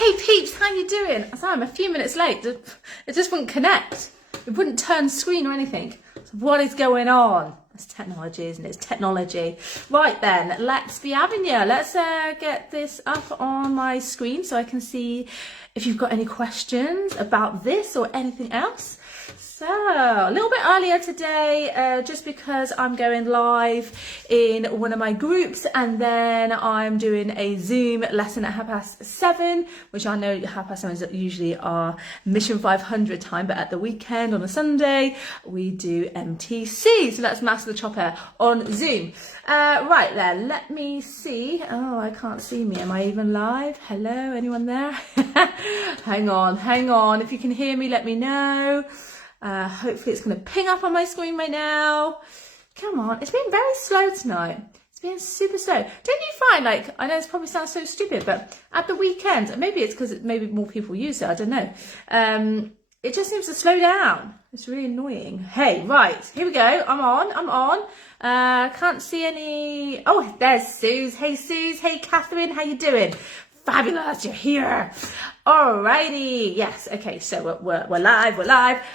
Hey peeps, how you doing? Sorry, I'm a few minutes late. It just wouldn't connect. It wouldn't turn screen or anything. So what is going on? It's technology, isn't it? It's technology. Right then, let's be having you. Let's get this up on my screen so I can see if you've got any questions about this or anything else. So, a little bit earlier today, just because I'm going live in one of my groups, and then I'm doing a Zoom lesson at 7:30, which I know 7:30 is usually our Mission 500 time, but at the weekend on a Sunday, we do MTC. So that's Master the Chopper on Zoom. Right then, let me see. Oh, I can't see me. Am I even live? Hello, anyone there? Hang on. If you can hear me, let me know. Hopefully it's going to ping up on my screen right now. Come on, it's been very slow tonight. It's been super slow. Don't you find, like, I know this probably sounds so stupid, but at the weekend, maybe it's because maybe more people use it, I don't know. It just seems to slow down. It's really annoying. Hey, right, here we go. I'm on. Can't see any. Oh, there's Suze. Hey, Suze. Hey, Catherine. How you doing? Fabulous, you're here. Alrighty, yes, okay, so we're live.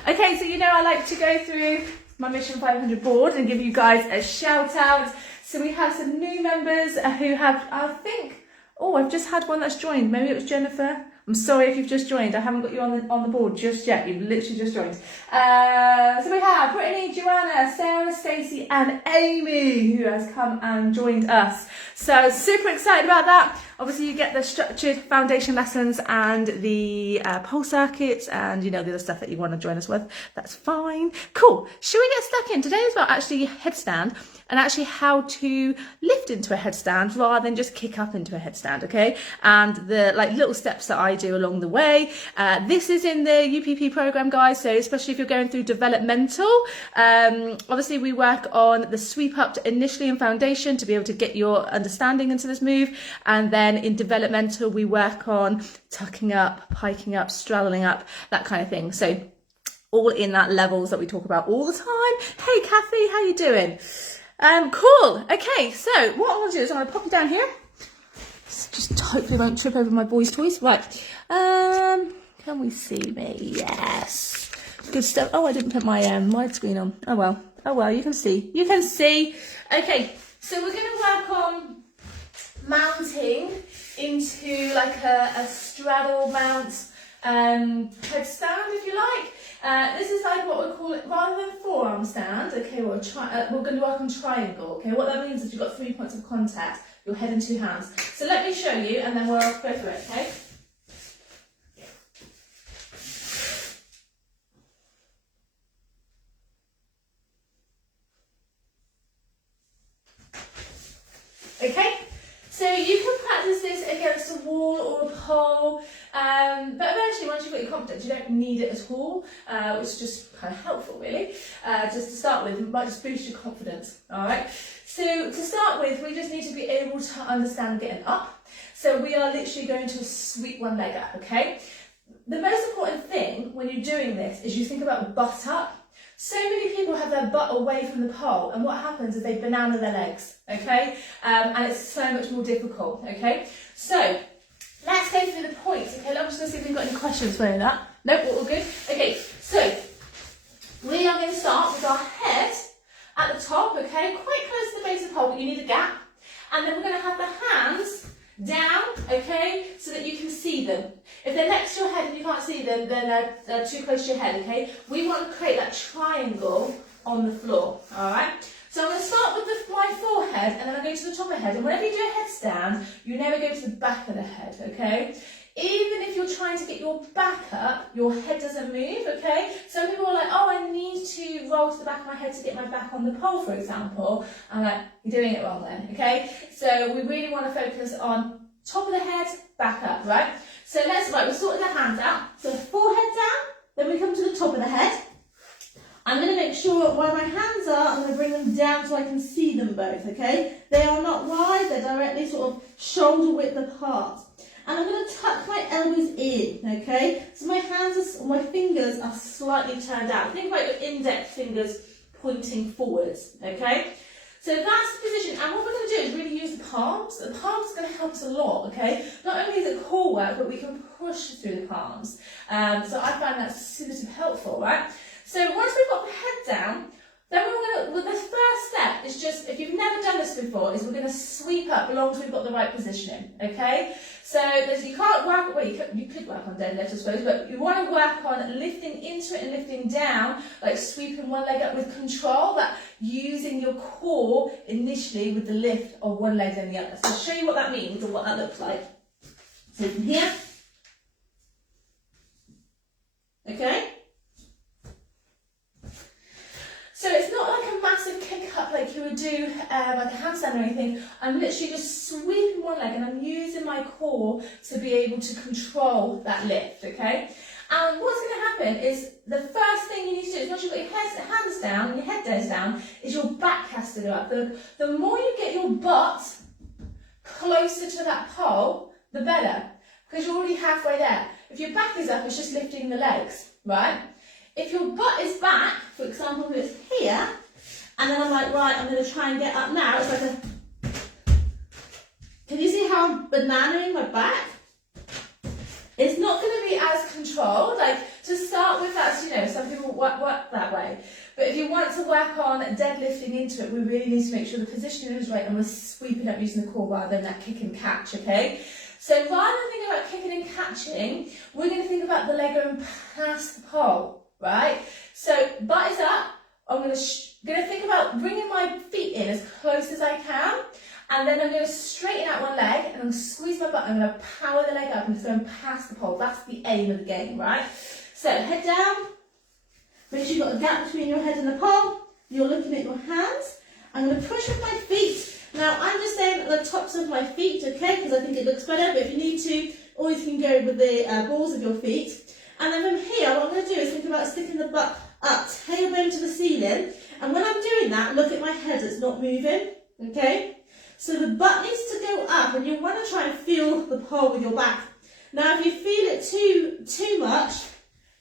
Okay, so you know I like to go through my Mission 500 board and give you guys a shout out. So we have some new members who have, I think, I've just had one that's joined. Maybe it was Jennifer. I'm sorry if you've just joined. I haven't got you on the board just yet. You've literally just joined. So we have Brittany, Joanna, Sarah, Stacey, and Amy, who has come and joined us. So super excited about that. Obviously, you get the structured foundation lessons and the pole circuits and, you know, the other stuff that you want to join us with. That's fine. Cool. Should we get stuck in? Today is about actually headstand and actually how to lift into a headstand rather than just kick up into a headstand, okay? And the little steps that I do along the way. This is in the UPP program, guys, so especially if you're going through developmental, obviously we work on the sweep up initially in foundation to be able to get your understanding into this move, and then in developmental we work on tucking up, piking up, straddling up, that kind of thing. So all in that levels that we talk about all the time. Hey Kathy, how you doing? Cool. Okay, so what I'm going to do is I'm going to pop you down here. Just hopefully won't trip over my boys' toys. Right. Can we see me? Yes. Good stuff. Oh, I didn't put my widescreen on. Oh well, you can see. Okay, so we're going to work on mounting into like a straddle mount headstand, if you like. This is like what we call it, rather than forearm stand, okay, we're going to work on triangle, okay. What that means is you've got 3 points of contact, your head and 2 hands. So let me show you and then we'll go through it, okay. Okay, so you can practice this against a wall or a pole, but eventually once you've got your confidence, you don't need it at all, which is just kind of helpful really, just to start with. It might just boost your confidence, alright? So to start with, we just need to be able to understand getting up. So we are literally going to sweep one leg up, okay? The most important thing when you're doing this is you think about butt up. So many people have their butt away from the pole, and what happens is they banana their legs, okay? And it's so much more difficult, okay? So let's go through the points, okay? I'm just going to see if we've got any questions for that. Nope, we're all good. Okay, so we are going to start with our head at the top, okay? Quite close to the base of the pole, but you need a gap. And then we're going to have the hands down, okay, so that you can see them. If they're next to your head and you can't see them, then they're too close to your head, okay? We want to create that triangle on the floor, all right? So I'm going to start with my forehead, and then I'm going to the top of the head. And whenever you do a headstand, you never go to the back of the head, okay? Even if you're trying to get your back up, your head doesn't move, okay? Some people are like, oh, I need to roll to the back of my head to get my back on the pole, for example. I'm like, you're doing it wrong then, okay? So we really want to focus on top of the head, back up, right? So we're sorting the hands out. So forehead down, then we come to the top of the head. I'm going to make sure where my hands are, I'm going to bring them down so I can see them both, okay? They are not wide, they're directly sort of shoulder width apart. And I'm going to tuck my elbows in, okay? So my fingers are slightly turned out. Think about your index fingers pointing forwards, okay? So that's the position, and what we're going to do is really use the palms. The palms are going to help us a lot, okay? Not only is it core work, but we can push through the palms. So I find that super helpful, right? So once we've got the head down, then the first step is just, if you've never done this before, is we're going to sweep up as long as we've got the right positioning, okay? So you can't work, well, you could work on deadlift, I suppose, but you want to work on lifting into it and lifting down, like sweeping one leg up with control, that using your core initially with the lift of one leg then the other. So I'll show you what that means and what that looks like. So from here, okay? So it's not like a massive kick up like you would do like a handstand or anything. I'm literally just sweeping one leg and I'm using my core to be able to control that lift, okay? And what's going to happen is the first thing you need to do is once you've got your hands down and your head goes down, is your back has to go up. The more you get your butt closer to that pole, the better, because you're already halfway there. If your back is up, it's just lifting the legs, right? If your butt is back, for example, if it's here, and then I'm like, right, I'm going to try and get up now, it's like a... Can you see how I'm bananaing my back? It's not going to be as controlled. Like, to start with, that's, you know, some people work that way. But if you want to work on deadlifting into it, we really need to make sure the positioning is right and we're sweeping up using the core rather than that kick and catch, okay? So rather than thinking about kicking and catching, we're going to think about the leg going past the pole. Right, so butt is up. I'm going to think about bringing my feet in as close as I can, and then I'm going to straighten out one leg and I'm going to squeeze my butt. I'm going to power the leg up and it's going past the pole. That's the aim of the game, right? So head down. Make sure you've got a gap between your head and the pole. You're looking at your hands. I'm going to push with my feet. Now I'm just staying at the tops of my feet, okay? Because I think it looks better. But if you need to, always can go with the balls of your feet. And then from here, what I'm going to do is think about sticking the butt up, tailbone to the ceiling. And when I'm doing that, look at my head, it's not moving, okay? So the butt needs to go up, and you want to try and feel the pole with your back. Now, if you feel it too much,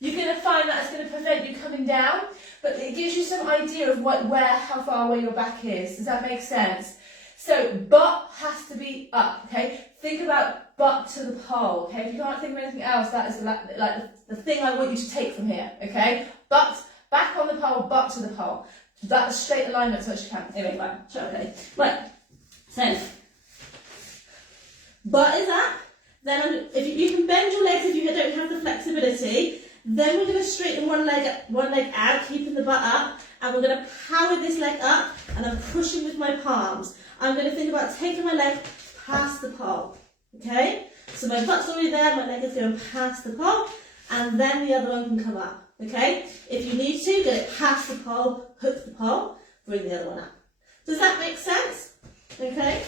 you're going to find that it's going to prevent you coming down, but it gives you some idea of how far away your back is. Does that make sense? So butt has to be up, okay? Think about butt to the pole, okay? If you can't think of anything else, that is like the thing I want you to take from here, okay? Butt, back on the pole, butt to the pole. That straight alignment as much as you can. Anyway, right, okay. Right, so butt is up. Then if you can bend your legs if you don't have the flexibility. Then we're going to straighten one leg out, keeping the butt up, and we're going to power this leg up, and I'm pushing with my palms. I'm going to think about taking my leg past the pole, okay? So my butt's already there, my leg is going past the pole, and then the other one can come up, okay? If you need to, get it past the pole, hook the pole, bring the other one up. Does that make sense? Okay?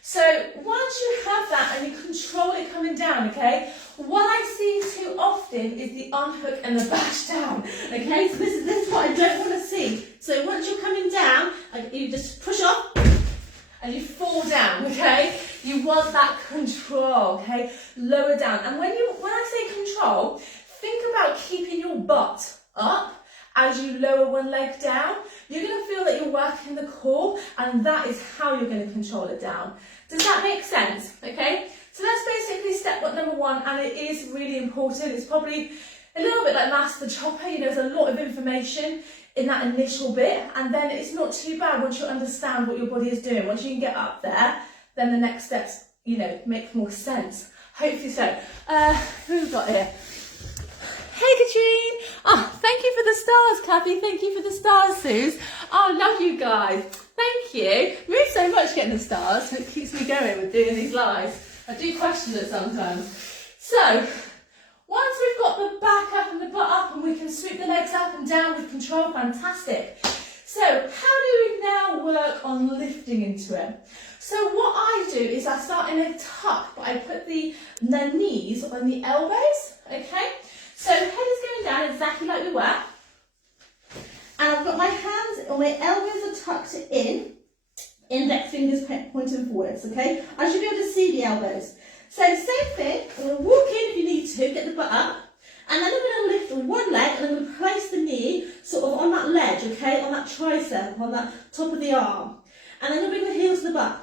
So once you have that and you control it coming down, okay, what I see too often is the unhook and the bash down, okay? So this is what I don't want to see. So once you're coming down, you just push off and you fall down, okay? You want that control, okay? Lower down. And when I say control, think about keeping your butt up as you lower one leg down. You're going to feel that you're working the core, and that is how you're going to control it down. Does that make sense? Okay, so that's basically step number one, and it is really important. It's probably a little bit like Master Chopper. You know, there's a lot of information in that initial bit, and then it's not too bad once you understand what your body is doing. Once you can get up there, then the next steps, you know, make more sense. Hopefully so. Who have we got here? Hey Katrine! Oh, thank you for the stars, Kathy. Thank you for the stars, Suze. Oh, love you guys. Thank you. We're so much getting the stars. It keeps me going with doing these lives. I do question it sometimes. So, once we've got the back up and the butt up and we can sweep the legs up and down with control, fantastic. So, how do we now work on lifting into it? So what I do is I start in a tuck, but I put the knees on the elbows, okay? So head is going down exactly like we were. And I've got my hands, or my elbows are tucked in, index fingers pointing forwards, okay? I should be able to see the elbows. So same thing, I'm going to walk in if you need to, get the butt up, And then I'm going to lift one leg and I'm going to place the knee sort of on that ledge, okay, on that tricep, on that top of the arm. And I'm going to bring the heel to the butt.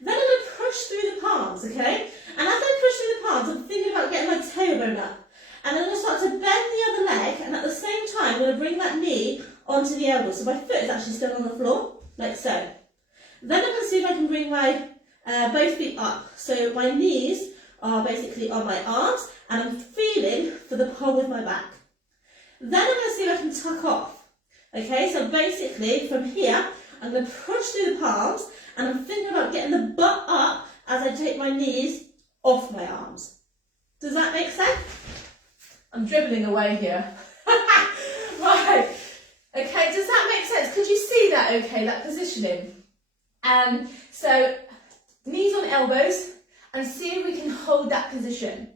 Then I'm going to push through the palms, okay? And as I push through the palms, I'm thinking about getting my tailbone up. And I'm going to start to bend the other leg, and at the same time, I'm going to bring that knee onto the elbow. So my foot is actually still on the floor, like so. Then I'm going to see if I can bring my both feet up. So my knees are basically on my arms, and I'm feeling for the pole with my back. Then I'm going to see if I can tuck off. Okay, so basically from here, I'm going to push through the palms, and I'm thinking about getting the butt up as I take my knees off my arms. Does that make sense? I'm dribbling away here. Right. Okay, does that make sense? Could you see that okay, that positioning? So knees on elbows, and see if we can hold that position.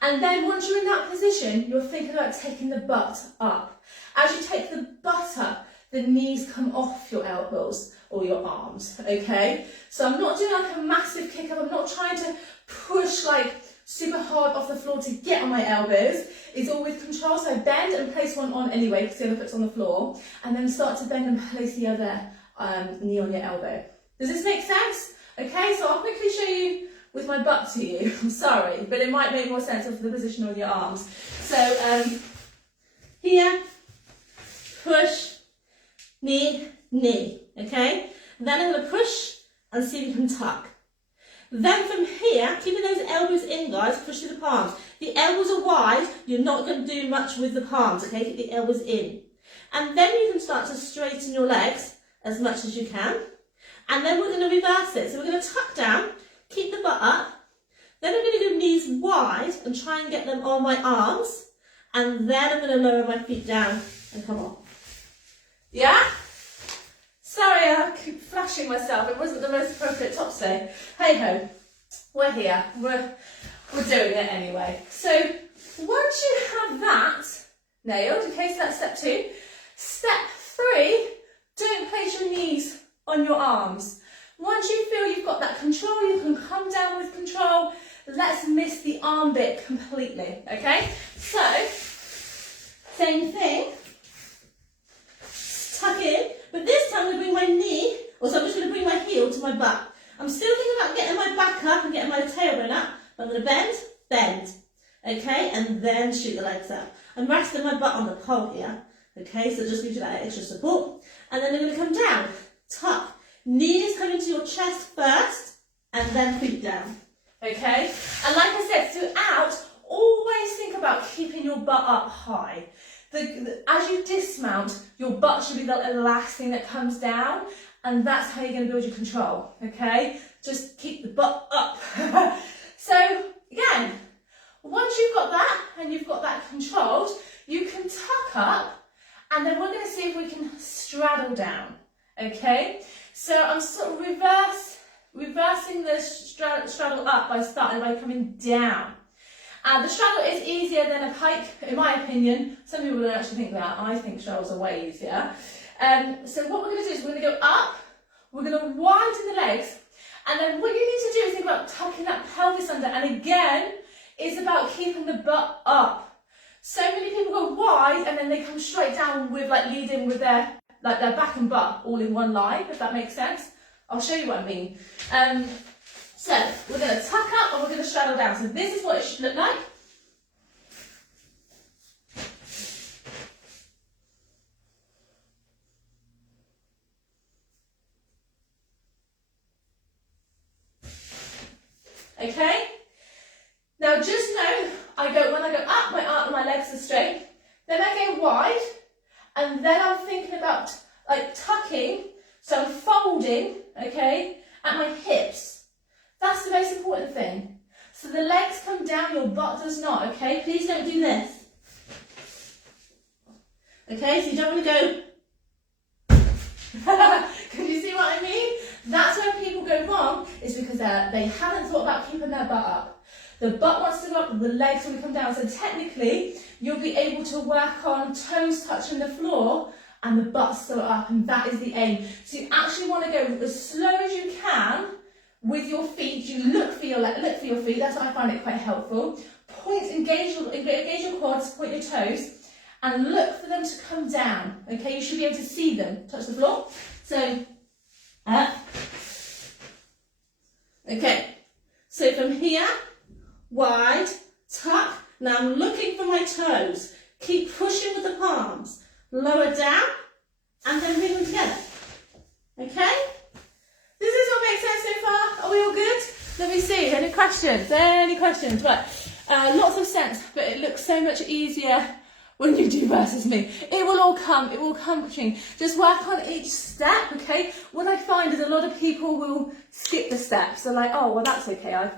And then once you're in that position, you're thinking about taking the butt up. As you take the butt up, the knees come off your elbows or your arms, okay? So I'm not doing like a massive kick up. I'm not trying to push like super hard off the floor to get on my elbows. It's all with control. So I bend and place one on anyway because the other foot's on the floor, and then start to bend and place the other knee on your elbow. Does this make sense? Okay, so I'll quickly show you with my butt to you. I'm sorry, but it might make more sense of the position of your arms. So here, push, knee, knee, okay? Then I'm going to push and see if you can tuck. Then from here, keeping those elbows in, guys, push through the palms. The elbows are wide, you're not going to do much with the palms, okay? Keep the elbows in. And then you can start to straighten your legs as much as you can. And then we're going to reverse it. So we're going to tuck down, keep the butt up. Then I'm going to go knees wide and try and get them on my arms. And then I'm going to lower my feet down and come on. Yeah? Sorry, I keep flashing myself. It wasn't the most appropriate top today. Hey ho, we're here. We're doing it anyway. So once you have that nailed, okay, so that's step 2. Step 3, don't place your knees on your arms. Once you feel you've got that control, you can come down with control. Let's miss the arm bit completely, okay? So, same thing. Tuck in, but this time I'm going to bring my knee, or so I'm just going to bring my heel to my butt. I'm still thinking about getting my back up and getting my tailbone up, but I'm going to bend, okay, and then shoot the legs up. I'm resting my butt on the pole here, okay, so it just gives you that extra support. And then I'm going to come down, tuck, knees coming to your chest first, and then feet down, okay? And like I said, throughout, always think about keeping your butt up high. As you dismount, your butt should be the last thing that comes down, and that's how you're going to build your control, okay? Just keep the butt up. So, again, once you've got that, and you've got that controlled, you can tuck up, and then we're going to see if we can straddle down, okay? So I'm sort of reversing the straddle up by coming down. The straddle is easier than a pike, in my opinion. Some people don't actually think that. I think straddles are way easier. So what we're going to do is we're going to go up, we're going to widen the legs, and then what you need to do is think about tucking that pelvis under, and again, it's about keeping the butt up. So many people go wide, and then they come straight down with leading with their back and butt all in one line, if that makes sense. I'll show you what I mean. So we're going to tuck up and we're going to straddle down. So this is what it should look like. Okay. Now just know, when I go up, my legs are straight. Then I go wide, and then I'm thinking about tucking. So I'm folding, okay, at my hips. That's the most important thing. So the legs come down, your butt does not, okay? Please don't do this. Okay, so you don't want to go. Can you see what I mean? That's where people go wrong, is because they haven't thought about keeping their butt up. The butt wants to go up, the legs want to come down. So technically, you'll be able to work on toes touching the floor and the butt still up, and that is the aim. So you actually want to go as slow as you can with your feet. You look for your feet, that's why I find it quite helpful. engage your quads, point your toes, and look for them to come down. Okay, you should be able to see them touch the floor. So, up. Okay, so from here, wide, tuck. Now I'm looking for my toes. Keep pushing with the palms. Lower down, and then bring them together. Okay? Does this all make sense so far? Are we all good? Let me see. Any questions? Any questions? Right. Lots of sense, but it looks so much easier when you do versus me. It will all come. It will come pushing. Just work on each step, okay? What I find is a lot of people will skip the steps. They're like, oh, well, that's okay. I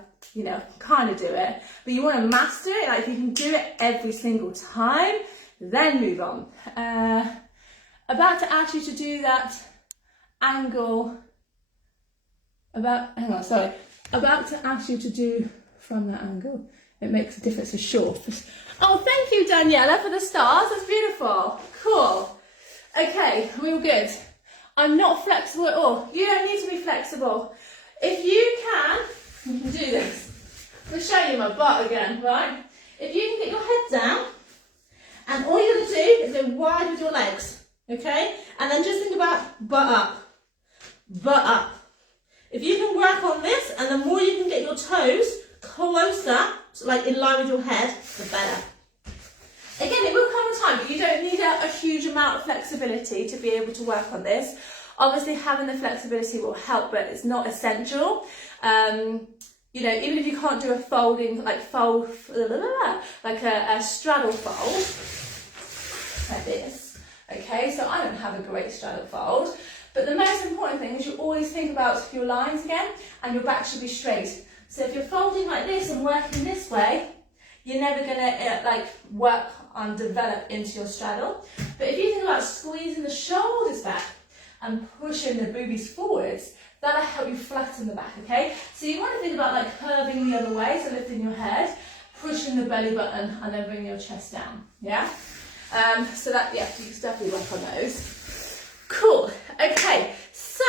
kind of do it. But you want to master it. Like, if you can do it every single time, then move on. About to ask you to do that angle. About to ask you to do from that angle. It makes a difference for sure. Oh, thank you, Daniela, for the stars. That's beautiful. Cool. Okay, we all good. I'm not flexible at all. You don't need to be flexible. If you can do this. I'm going to show you my butt again, right? If you can get your head down, and all you're going to do is go wide with your legs, okay? And then just think about butt up, butt up. If you can work on this, and the more you can get your toes closer, so like in line with your head, the better. Again, it will come with time, but you don't need a huge amount of flexibility to be able to work on this. Obviously, having the flexibility will help, but it's not essential. Even if you can't do a folding, like a straddle fold, like this, okay? So I don't have a great straddle fold, but the most important thing is you always think about your lines again, and your back should be straight. So if you're folding like this and working this way, you're never gonna work on develop into your straddle. But if you think about squeezing the shoulders back and pushing the boobies forwards, that'll help you flatten the back, okay? So you want to think about like curving the other way, so lifting your head, pushing the belly button, and then bringing your chest down, yeah? So that, yeah, you can definitely work on those. Cool, okay, so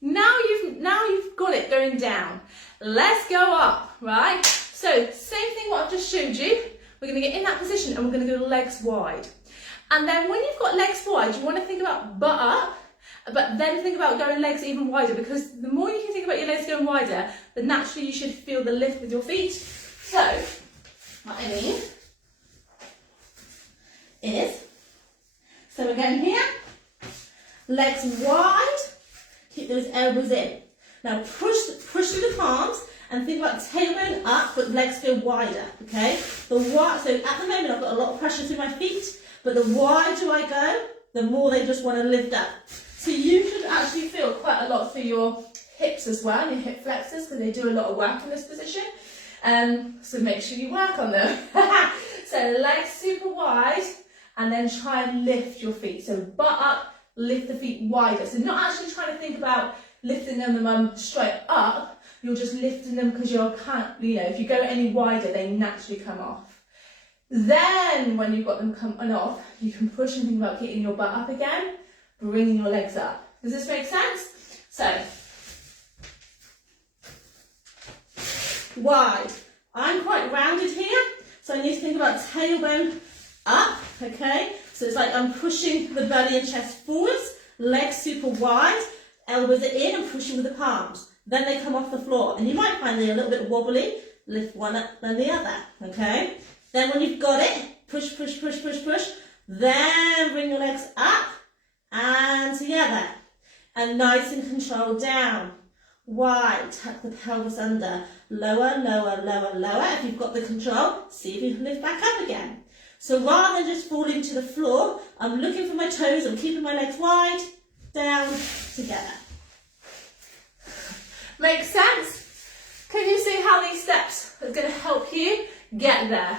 now you've got it going down. Let's go up, right? So same thing what I've just showed you. We're going to get in that position and we're going to go legs wide. And then when you've got legs wide, you want to think about butt up, but then think about going legs even wider, because the more you can think about your legs going wider, then naturally you should feel the lift with your feet. So, what I mean is, so we're going here, legs wide, keep those elbows in. Now push through the palms and think about tailbone up, but legs go wider, okay? So at the moment I've got a lot of pressure through my feet, but the wider I go, the more they just want to lift up. So you should actually feel quite a lot through your hips as well, your hip flexors, because they do a lot of work in this position. So make sure you work on them. So legs super wide, and then try and lift your feet. So butt up, lift the feet wider. So not actually trying to think about lifting them straight up, you're just lifting them because if you go any wider, they naturally come off. Then when you've got them coming off, you can push and think about getting your butt up again, bringing your legs up. Does this make sense? So, wide. I'm quite rounded here, so I need to think about tailbone up, okay? So it's like I'm pushing the belly and chest forwards, legs super wide, elbows are in and pushing with the palms. Then they come off the floor, and you might find they're a little bit wobbly. Lift one up, then the other, okay? Then when you've got it, push, push, push, push, push. Then bring your legs up and together. And nice and controlled down. Wide, tuck the pelvis under. Lower, lower, lower, lower. If you've got the control, see if you can lift back up again. So rather than just falling to the floor, I'm looking for my toes, I'm keeping my legs wide, down, together. Make sense? Can you see how these steps are going to help you get there?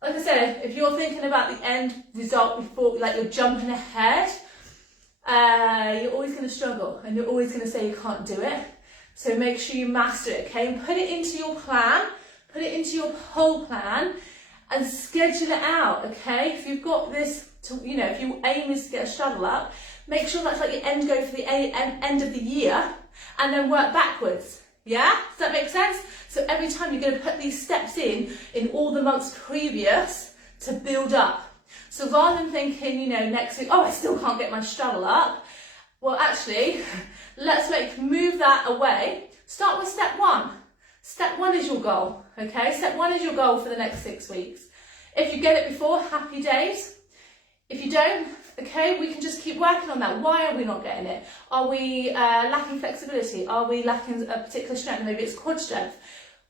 Like I said, if you're thinking about the end result before, like you're jumping ahead, you're always going to struggle and you're always going to say you can't do it. So make sure you master it, okay? And put it into your plan, put it into your whole plan and schedule it out, okay? If you've got this, if your aim is to get a straddle up, make sure that's like your end goal for the end of the year and then work backwards. Yeah, does that make sense? So every time you're going to put these steps in all the months previous to build up. So rather than thinking, you know, next week, oh, I still can't get my straddle up. Well, actually, let's move that away. Start with step one. Step one is your goal, okay? Step one is your goal for the next 6 weeks. If you get it before, happy days. If you don't, okay, we can just keep working on that. Why are we not getting it? Are we lacking flexibility? Are we lacking a particular strength? Maybe it's quad strength.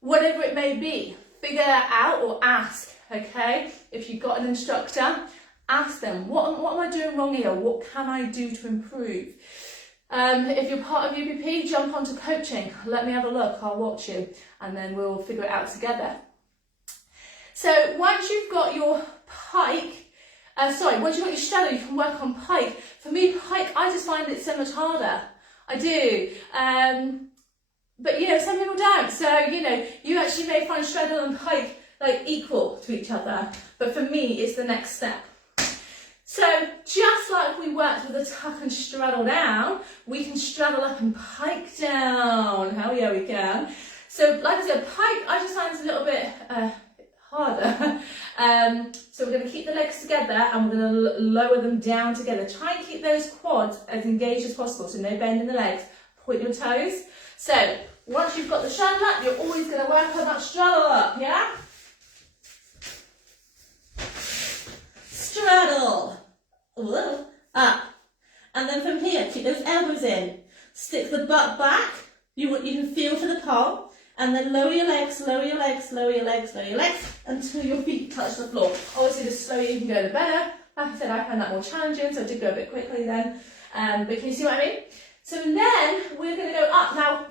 Whatever it may be, figure that out or ask, okay? If you've got an instructor, ask them, what am I doing wrong here? What can I do to improve? If you're part of UBP, jump onto coaching. Let me have a look, I'll watch you, and then we'll figure it out together. So once you've got your Pike, once you've got your Straddle, you can work on Pike. For me, Pike, I just find it so much harder. I do. But, you know, some people don't. So, you know, you actually may find Straddle and Pike like equal to each other. But for me, it's the next step. So just like we worked with the tuck and straddle down, we can straddle up and Pike down. Hell yeah, we can. So like I said, Pike, I just find it's a little bit harder. So we're going to keep the legs together and we're going to lower them down together. Try and keep those quads as engaged as possible, so no bend in the legs. Point your toes. So once you've got the straddle up, you're always going to work on that straddle up, yeah? Straddle. Up. And then from here, keep those elbows in. Stick the butt back. You can feel for the pole. And then lower your legs, lower your legs, lower your legs, lower your legs until your feet touch the floor. Obviously, the slower you can go, the better. Like I said, I found that more challenging, so I did go a bit quickly then. But can you see what I mean? So then we're going to go up. Now,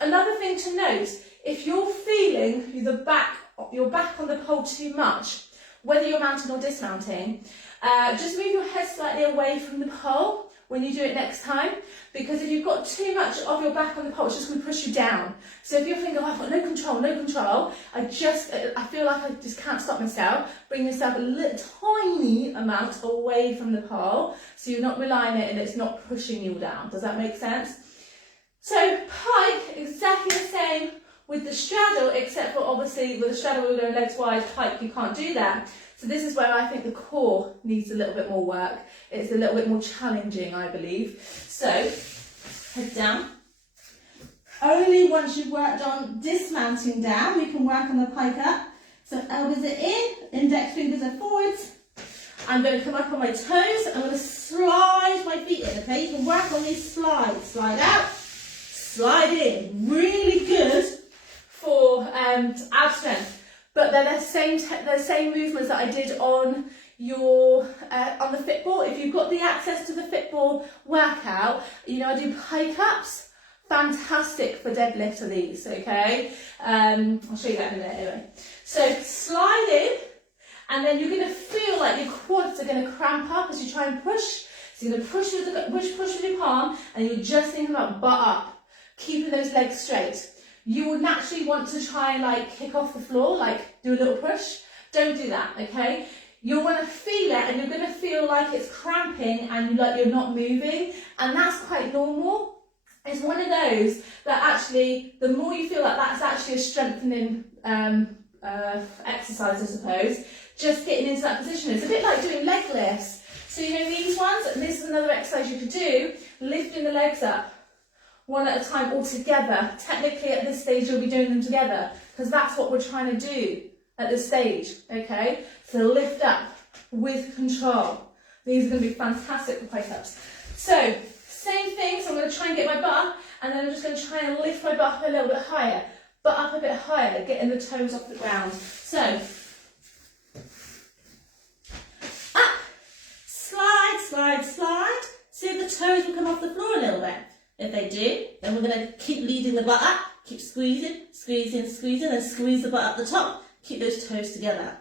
another thing to note, if you're feeling your back on the pole too much, whether you're mounting or dismounting, just move your head slightly away from the pole when you do it next time, because if you've got too much of your back on the pole, it's just going to push you down. So if you're thinking, oh, I've got no control, I feel like I just can't stop myself, bring yourself a little tiny amount away from the pole, so you're not relying on it and it's not pushing you down. Does that make sense? So Pike, exactly the same with the straddle, except for obviously with the straddle we're going legs wide, Pike you can't do that. So this is where I think the core needs a little bit more work. It's a little bit more challenging, I believe. So, head down. Only once you've worked on dismounting down, we can work on the Pike up. So elbows are in, index fingers are forwards. I'm going to come up on my toes. I'm going to slide my feet in, okay? You can work on these slides. Slide out, slide in. Really good for ab strength. But they're the same movements that I did on your on the Fitball. If you've got the access to the Fitball workout, you know I do Pike ups. Fantastic for deadlift are these, okay? I'll show you that in a minute anyway. So slide in, and then you're going to feel like your quads are going to cramp up as you try and push. So you're going to push with your palm, and you're just thinking about butt up, keeping those legs straight. You will naturally want to try and like kick off the floor, like do a little push. Don't do that, okay? You'll want to feel it and you're going to feel like it's cramping and like you're not moving, and that's quite normal. It's one of those that actually, the more you feel like that's actually a strengthening exercise, I suppose, just getting into that position. It's a bit like doing leg lifts. So you know these ones, and this is another exercise you could do, lifting the legs up. One at a time all together. Technically at this stage you'll be doing them together because that's what we're trying to do at this stage, okay? So lift up with control. These are going to be fantastic for Pike-ups. So same thing, so I'm going to try and get my butt up, and then I'm just going to try and lift my butt up a little bit higher. Butt up a bit higher, getting the toes off the ground. So up, slide, slide, slide. See if the toes will come off the floor a little bit. If they do, then we're going to keep leading the butt up, keep squeezing, squeezing, squeezing, and squeeze the butt up the top. Keep those toes together.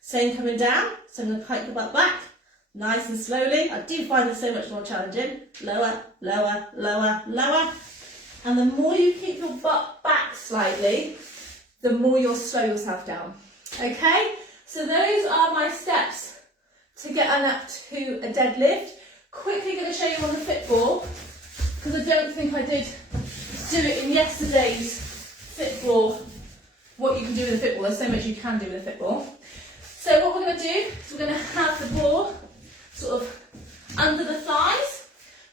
Same coming down, so I'm going to pike the butt back, nice and slowly. I do find this so much more challenging. Lower, lower, lower, lower. And the more you keep your butt back slightly, the more you'll slow yourself down. Okay, so those are my steps to get up to a deadlift. Quickly going to show you on the Fitball, because I don't think I did do it in yesterday's fit ball, what you can do with a fit ball. There's so much you can do with a fit ball. So what we're going to do is we're going to have the ball sort of under the thighs.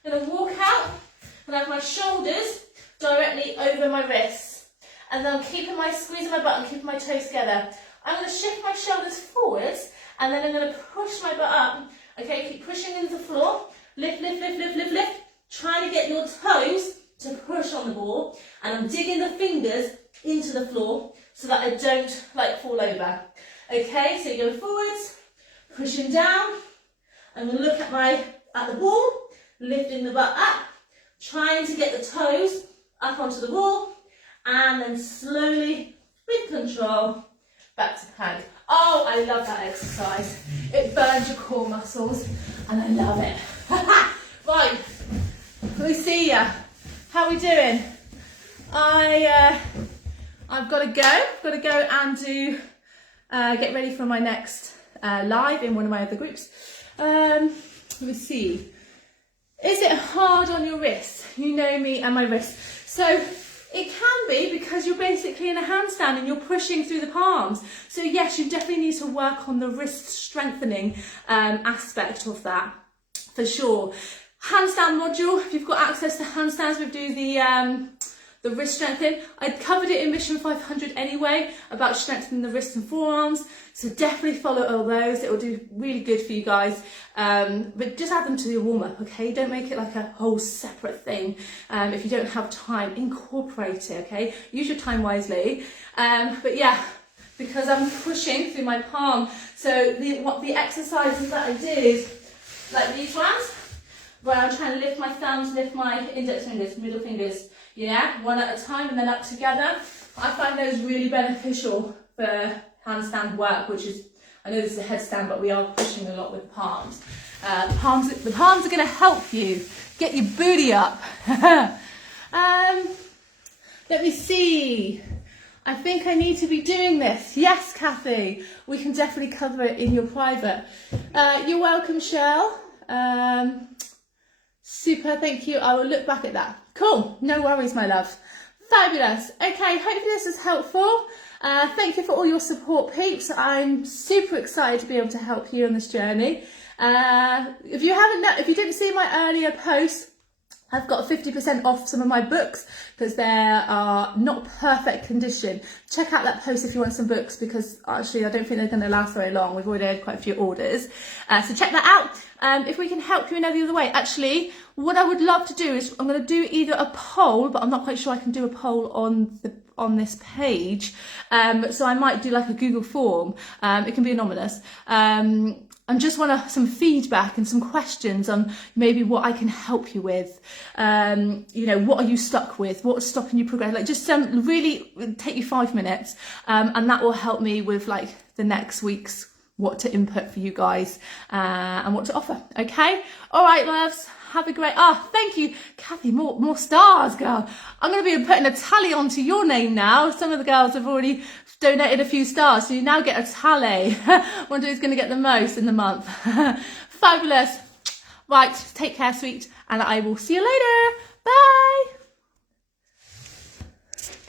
I'm going to walk out and have my shoulders directly over my wrists. And then I'm squeezing my butt and keeping my toes together. I'm going to shift my shoulders forwards and then I'm going to push my butt up. Okay, keep pushing into the floor. Lift, lift, lift, lift, lift, lift. Try to get your toes to push on the ball. And I'm digging the fingers into the floor so that I don't fall over. Okay, so you go forwards, pushing down. I'm going to look at the ball, lifting the butt up, trying to get the toes up onto the ball, and then slowly, with control, back to plank. Oh, I love that exercise. It burns your core muscles, and I love it. Right, let me see ya. How are we doing? I've got to go. I've got to go and do get ready for my next live in one of my other groups. Let me see. Is it hard on your wrists? You know me and my wrists. So it can be because you're basically in a handstand and you're pushing through the palms. So yes, you definitely need to work on the wrist strengthening aspect of that, for sure. Handstand module, if you've got access to handstands, we do the wrist strengthening. I covered it in Mission 500 anyway, about strengthening the wrists and forearms. So definitely follow all those. It will do really good for you guys. But just add them to your warm-up, okay? Don't make it like a whole separate thing. If you don't have time, incorporate it, okay? Use your time wisely. But yeah, because I'm pushing through my palm. So the exercises that I did, like these ones, where I'm trying to lift my thumbs, lift my index fingers, middle fingers, yeah, one at a time and then up together. I find those really beneficial for handstand work, which is, I know this is a headstand, but we are pushing a lot with the palms. The palms are going to help you get your booty up. Let me see. I think I need to be doing this. Yes, Kathy, we can definitely cover it in your private. You're welcome, Shell. Super, thank you. I will look back at that. Cool, no worries, my love. Fabulous. Okay, hopefully this is helpful. Thank you for all your support, peeps. I'm super excited to be able to help you on this journey. If you didn't see my earlier post, I've got 50% off some of my books because they are not perfect condition. Check out that post if you want some books, because actually I don't think they're going to last very long. We've already had quite a few orders. So check that out. If we can help you in any other way. Actually, what I would love to do is I'm going to do either a poll, but I'm not quite sure I can do a poll on this page. So I might do like a Google form. It can be anonymous. And just want some feedback and some questions on maybe what I can help you with. You know, what are you stuck with? What's stopping you progress? Like, just really take you 5 minutes, and that will help me with like the next week's what to input for you guys and what to offer. Okay, all right, loves. Have a great. Thank you, Kathy. More stars, girl. I'm going to be putting a tally onto your name now. Some of the girls have already donated a few stars, so you now get a tally. Wonder who's going to get the most in the month. Fabulous. Right, take care, sweet, and I will see you later. Bye.